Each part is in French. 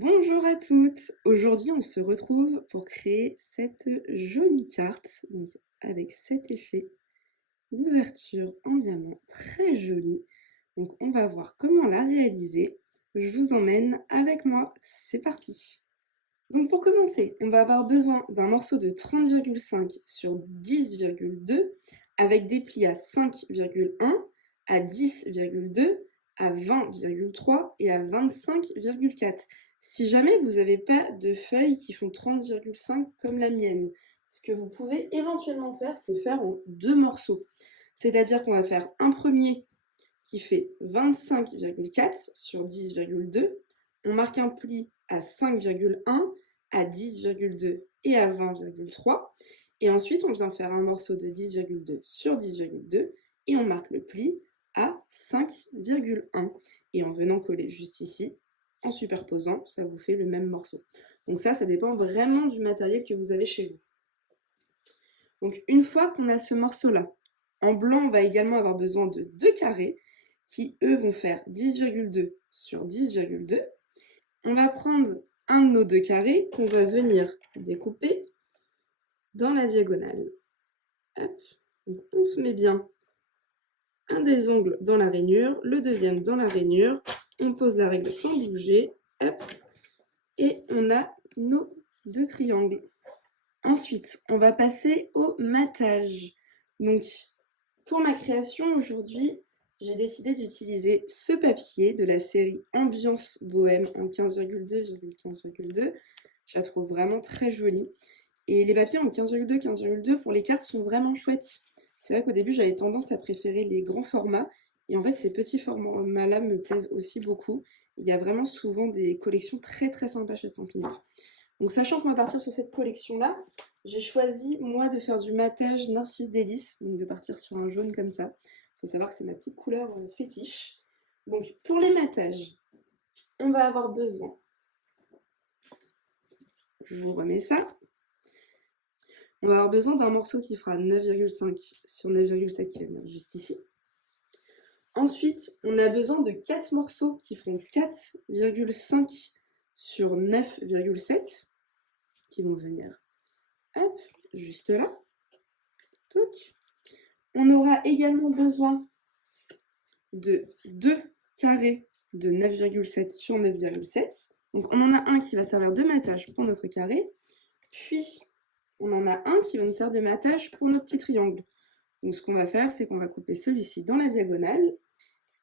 Bonjour à toutes! Aujourd'hui, on se retrouve pour créer cette jolie carte, donc avec cet effet d'ouverture en diamant très joli. Donc, on va voir comment la réaliser. Je vous emmène avec moi. C'est parti! Donc, pour commencer, on va avoir besoin d'un morceau de 30,5 sur 10,2 avec des plis à 5,1, à 10,2, à 20,3 et à 25,4. Si jamais vous n'avez pas de feuilles qui font 30,5 comme la mienne, ce que vous pouvez éventuellement faire, c'est faire en deux morceaux. C'est-à-dire qu'on va faire un premier qui fait 25,4 sur 10,2. On marque un pli à 5,1, à 10,2 et à 20,3. Et ensuite, on vient faire un morceau de 10,2 sur 10,2 et on marque le pli à 5,1. Et en venant coller juste ici, en superposant, ça vous fait le même morceau. Donc ça dépend vraiment du matériel que vous avez chez vous. Donc une fois qu'on a ce morceau-là, en blanc, on va également avoir besoin de deux carrés qui, eux, vont faire 10,2 sur 10,2. On va prendre un de nos deux carrés qu'on va venir découper dans la diagonale. Hop. Donc on se met bien un des ongles dans la rainure, le deuxième dans la rainure. On pose la règle sans bouger. Hop. Et on a nos deux triangles. Ensuite, on va passer au matage. Donc, pour ma création aujourd'hui, j'ai décidé d'utiliser ce papier de la série Ambiance Bohème en 15,2,15,2. Je la trouve vraiment très jolie. Et les papiers en 15,2, 15,2 pour les cartes sont vraiment chouettes. C'est vrai qu'au début, j'avais tendance à préférer les grands formats. Et en fait, ces petits formats-là me plaisent aussi beaucoup. Il y a vraiment souvent des collections très très sympas chez Stampin'. Donc, sachant qu'on va partir sur cette collection-là, j'ai choisi, moi, de faire du matage Narcisse Délice, donc de partir sur un jaune comme ça. Il faut savoir que c'est ma petite couleur fétiche. Donc, pour les matages, on va avoir besoin, je vous remets ça, on va avoir besoin d'un morceau qui fera 9,5 sur 9,7 qui va venir juste ici. Ensuite, on a besoin de 4 morceaux qui feront 4,5 sur 9,7 qui vont venir, hop, juste là. Touc. On aura également besoin de 2 carrés de 9,7 sur 9,7. Donc on en a un qui va servir de matage pour notre carré, puis on en a un qui va nous servir de matage pour notre petit triangle. Donc ce qu'on va faire, c'est qu'on va couper celui-ci dans la diagonale.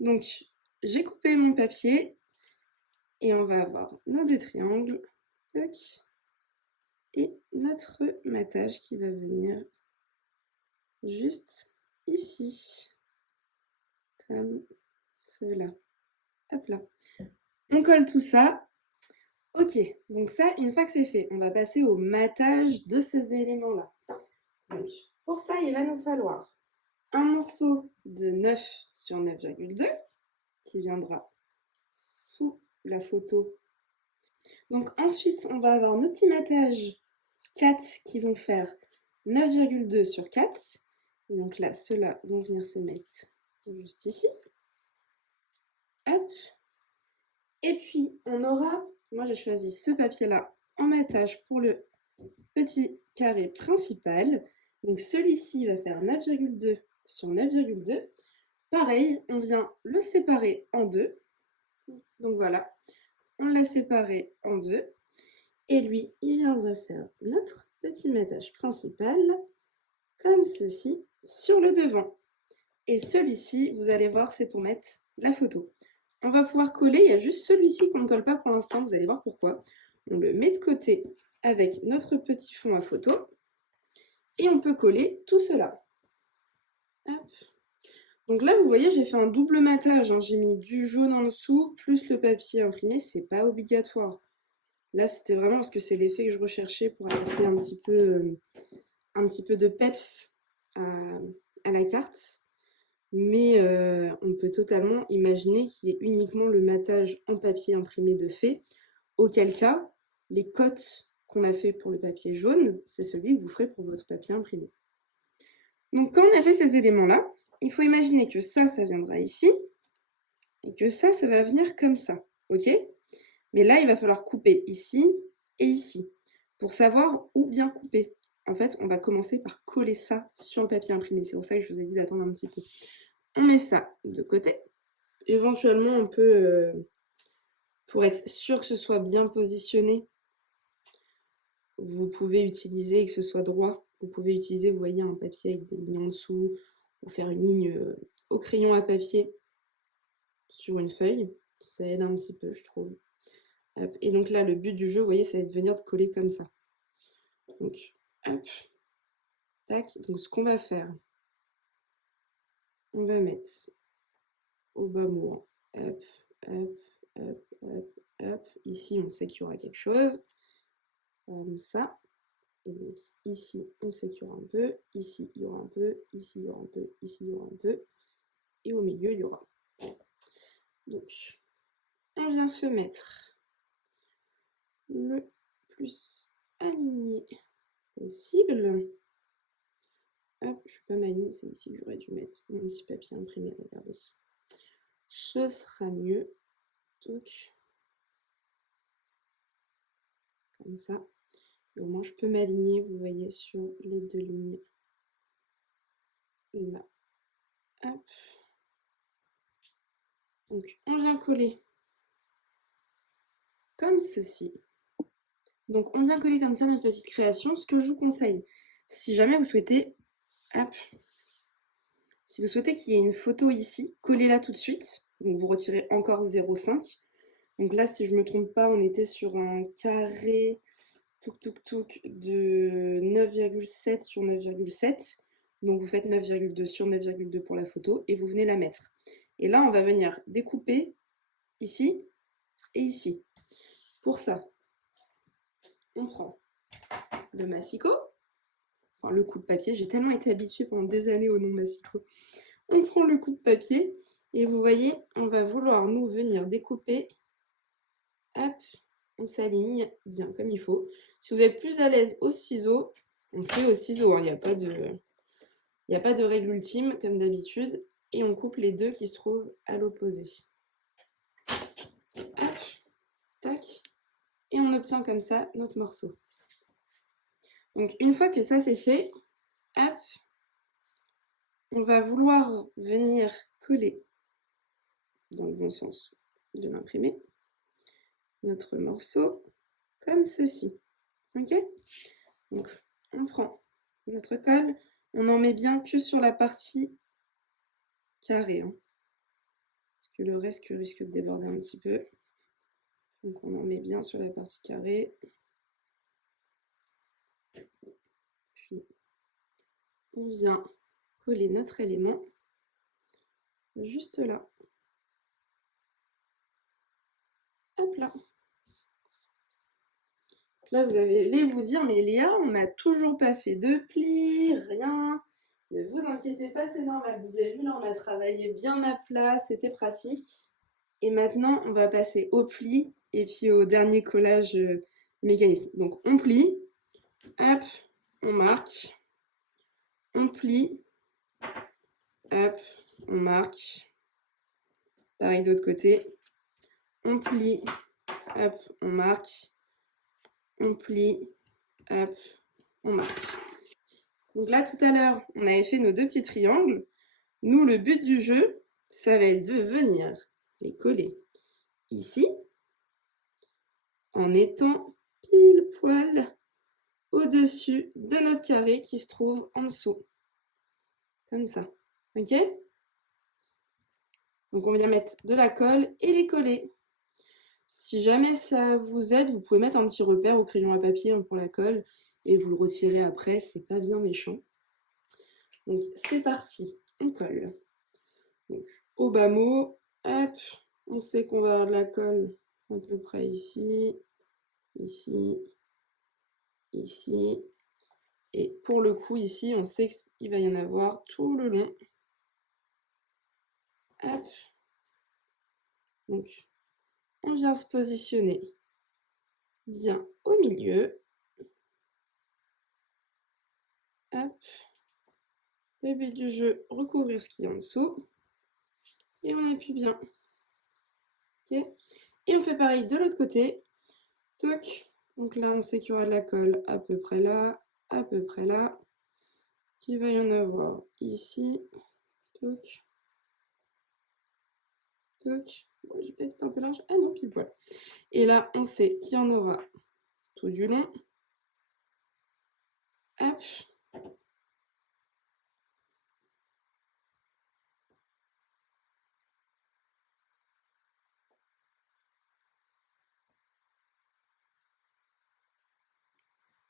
Donc j'ai coupé mon papier et on va avoir nos deux triangles, tac, et notre matage qui va venir juste ici, comme cela. Hop là. On colle tout ça. Ok, donc ça, une fois que c'est fait, on va passer au matage de ces éléments-là. Donc, pour ça, il va nous falloir un morceau de 9 sur 9,2 qui viendra sous la photo. Donc ensuite, on va avoir nos petits matages 4 qui vont faire 9,2 sur 4. Et donc là, ceux-là vont venir se mettre juste ici. Hop. Et puis, on aura, moi j'ai choisi ce papier-là en matage pour le petit carré principal. Donc celui-ci va faire 9,2 sur 9,2. Pareil, on vient le séparer en deux. Donc voilà, on l'a séparé en deux. Et lui, il viendra faire notre petit matage principal, comme ceci, sur le devant. Et celui-ci, vous allez voir, c'est pour mettre la photo. On va pouvoir coller, il y a juste celui-ci qu'on ne colle pas pour l'instant, vous allez voir pourquoi. On le met de côté avec notre petit fond à photo et on peut coller tout cela. Hop. Donc là, vous voyez, j'ai fait un double matage, hein. J'ai mis du jaune en dessous, plus le papier imprimé, c'est pas obligatoire. Là, c'était vraiment parce que c'est l'effet que je recherchais pour apporter un petit peu de peps à la carte. Mais on peut totalement imaginer qu'il y ait uniquement le matage en papier imprimé de fait, auquel cas, les cotes qu'on a fait pour le papier jaune, c'est celui que vous ferez pour votre papier imprimé. Donc quand on a fait ces éléments-là, il faut imaginer que ça viendra ici, et que ça va venir comme ça, ok? Mais là, il va falloir couper ici et ici. Pour savoir où bien couper, en fait, on va commencer par coller ça sur le papier imprimé. C'est pour ça que je vous ai dit d'attendre un petit peu. On met ça de côté. Éventuellement, on peut, pour être sûr que ce soit bien positionné, vous pouvez utiliser, que ce soit droit, vous pouvez utiliser, vous voyez, un papier avec des lignes en dessous, ou faire une ligne au crayon à papier sur une feuille. Ça aide un petit peu, je trouve. Hop. Et donc là, le but du jeu, vous voyez, ça va être de venir de coller comme ça. Donc, hop, tac. Donc, ce qu'on va faire, on va mettre au bas mot, hop, hop, hop, hop, hop. Ici, on sait qu'il y aura quelque chose, comme ça. Et donc, ici, on sait qu'il y aura un peu. Ici, il y aura un peu. Ici, il y aura un peu. Ici, il y aura un peu. Et au milieu, il y aura. Donc, on vient se mettre le plus aligné possible. Hop, je suis pas maligne, c'est ici que j'aurais dû mettre mon petit papier imprimé, regardez. Ce sera mieux. Donc, comme ça. Et au moins, je peux m'aligner, vous voyez, sur les deux lignes. Là. Hop. Donc, on vient coller comme ceci. Donc, on vient coller comme ça notre petite création. Ce que je vous conseille, si jamais vous souhaitez, hop, si vous souhaitez qu'il y ait une photo ici, collez-la tout de suite. Donc, vous retirez encore 0,5. Donc là, si je ne me trompe pas, on était sur un carré de 9,7 sur 9,7. Donc, vous faites 9,2 sur 9,2 pour la photo et vous venez la mettre. Et là, on va venir découper ici et ici. Pour ça, on prend le massicot, enfin le coup de papier, j'ai tellement été habituée pendant des années au nom massicot. On prend le coup de papier et vous voyez, on va vouloir nous venir découper. Hop, on s'aligne bien comme il faut. Si vous êtes plus à l'aise au ciseau, on fait au ciseau, il n'y a pas de règle ultime comme d'habitude. Et on coupe les deux qui se trouvent à l'opposé. Hop, tac. Et on obtient comme ça notre morceau. Donc une fois que ça c'est fait, hop, on va vouloir venir coller dans le bon sens de l'imprimer notre morceau comme ceci. Ok? Donc on prend notre colle, on en met bien que sur la partie carrée, hein, parce que le reste risque de déborder un petit peu. Donc on en met bien sur la partie carrée. Puis on vient coller notre élément juste là. Hop là. Là, vous allez vous dire, mais Léa, on n'a toujours pas fait de plis, rien. Ne vous inquiétez pas, c'est normal. Vous avez vu, là, on a travaillé bien à plat, c'était pratique. Et maintenant, on va passer au pli et puis au dernier collage mécanisme. Donc, on plie, hop, on marque, on plie, hop, on marque. Pareil de l'autre côté, on plie, hop, on marque, on plie, hop, on marque. Donc là, tout à l'heure, on avait fait nos deux petits triangles. Nous, le but du jeu, ça va être de venir les coller ici, en étant pile poil au-dessus de notre carré qui se trouve en dessous. Comme ça. Ok? Donc on vient mettre de la colle et les coller. Si jamais ça vous aide, vous pouvez mettre un petit repère au crayon à papier pour la colle et vous le retirez après, c'est pas bien méchant. Donc c'est parti, on colle. Donc au bas mot, hop, on sait qu'on va avoir de la colle à peu près ici, ici, ici. Et pour le coup, ici, on sait qu'il va y en avoir tout le long. Hop. Donc, on vient se positionner bien au milieu. Hop. Le but du jeu, recouvrir ce qui est en dessous. Et on appuie bien. Okay. Et on fait pareil de l'autre côté. Toc. Donc là, on sait qu'il y aura de la colle à peu près là, à peu près là. Qu'il va y en avoir ici. Toc. Toc. Bon, j'ai peut-être été un peu large. Ah non, pile poil. Et là, on sait qu'il y en aura tout du long. Hop.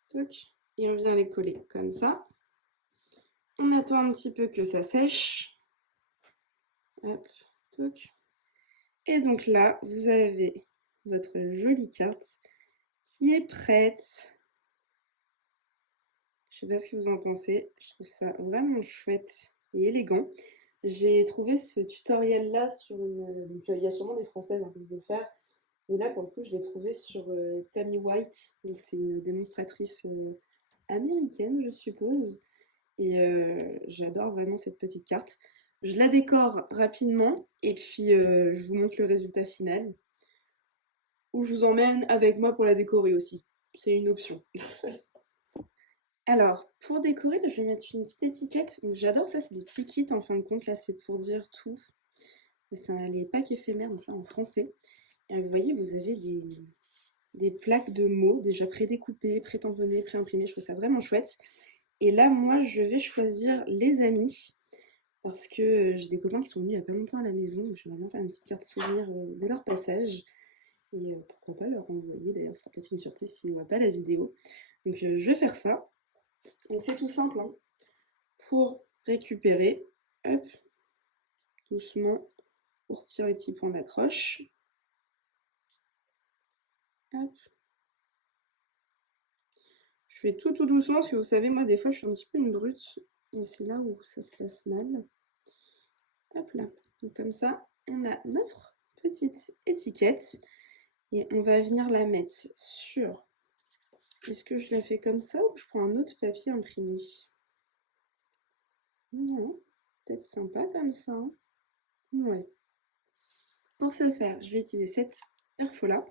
Toc. Et on vient les coller comme ça. On attend un petit peu que ça sèche. Hop. Toc. Et donc là, vous avez votre jolie carte qui est prête. Je sais pas ce que vous en pensez. Je trouve ça vraiment chouette et élégant. J'ai trouvé ce tutoriel-là sur une... Il y a sûrement des Françaises qui vont le faire. Mais là, pour le coup, je l'ai trouvé sur Tammy White. C'est une démonstratrice américaine, je suppose. Et j'adore vraiment cette petite carte. Je la décore rapidement et puis je vous montre le résultat final. Ou je vous emmène avec moi pour la décorer aussi. C'est une option. Alors, pour décorer, je vais mettre une petite étiquette. J'adore ça, c'est des petits kits en fin de compte. Là, c'est pour dire tout. C'est les packs éphémères, donc là en français. Et vous voyez, vous avez des plaques de mots déjà prédécoupées, pré-tamponnées, pré-imprimées. Je trouve ça vraiment chouette. Et là, moi, je vais choisir les amis. Parce que j'ai des copains qui sont venus il n'y a pas longtemps à la maison. Donc, j'aimerais bien faire une petite carte souvenir de leur passage. Et pourquoi pas leur envoyer. D'ailleurs, ce sera peut-être une surprise s'ils ne voient pas la vidéo. Donc, je vais faire ça. Donc c'est tout simple, hein. Pour récupérer, hop, doucement, on retire les petits points d'accroche. Hop. Je fais tout doucement parce que vous savez, moi des fois je suis un petit peu une brute et c'est là où ça se passe mal. Hop là. Donc comme ça, on a notre petite étiquette et on va venir la mettre sur... Est-ce que je la fais comme ça ou je prends un autre papier imprimé? Non, peut-être sympa comme ça, hein. Ouais. Pour ce faire, je vais utiliser cette perfo-là.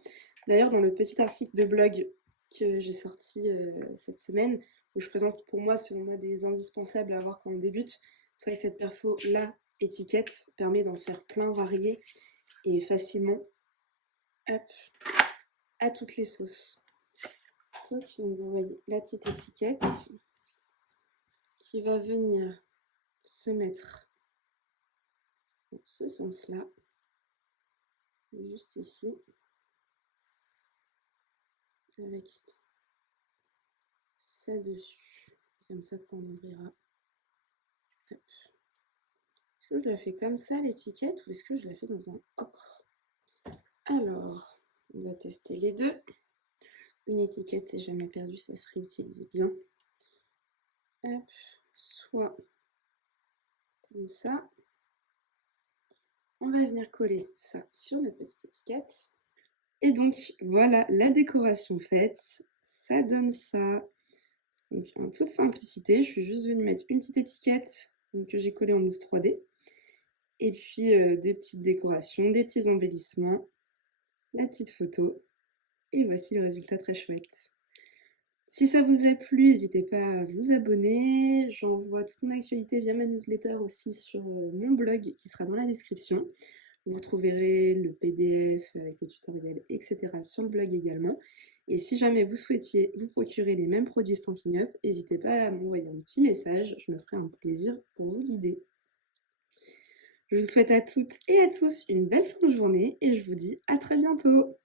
D'ailleurs, dans le petit article de blog que j'ai sorti cette semaine, où je présente pour moi, selon moi, des indispensables à avoir quand on débute, c'est vrai que cette perfo-là, étiquette, permet d'en faire plein variés et facilement, hop, à toutes les sauces. Donc, vous voyez la petite étiquette qui va venir se mettre dans ce sens-là, juste ici, avec ça dessus, comme ça qu'on ouvrira. Est-ce que je la fais comme ça l'étiquette ou est-ce que je la fais dans un ocre? Alors, on va tester les deux. Une étiquette, c'est jamais perdu, ça se réutilise bien. Hop, soit comme ça. On va venir coller ça sur notre petite étiquette. Et donc, voilà la décoration faite. Ça donne ça. Donc, en toute simplicité, je suis juste venue mettre une petite étiquette que j'ai collée en mousse 3D. Et puis, des petites décorations, des petits embellissements, la petite photo. Et voici le résultat très chouette. Si ça vous a plu, n'hésitez pas à vous abonner. J'envoie toute mon actualité via ma newsletter aussi sur mon blog qui sera dans la description. Vous retrouverez le PDF avec le tutoriel, etc. sur le blog également. Et si jamais vous souhaitiez vous procurer les mêmes produits Stampin' Up, n'hésitez pas à m'envoyer un petit message. Je me ferai un plaisir pour vous guider. Je vous souhaite à toutes et à tous une belle fin de journée et je vous dis à très bientôt.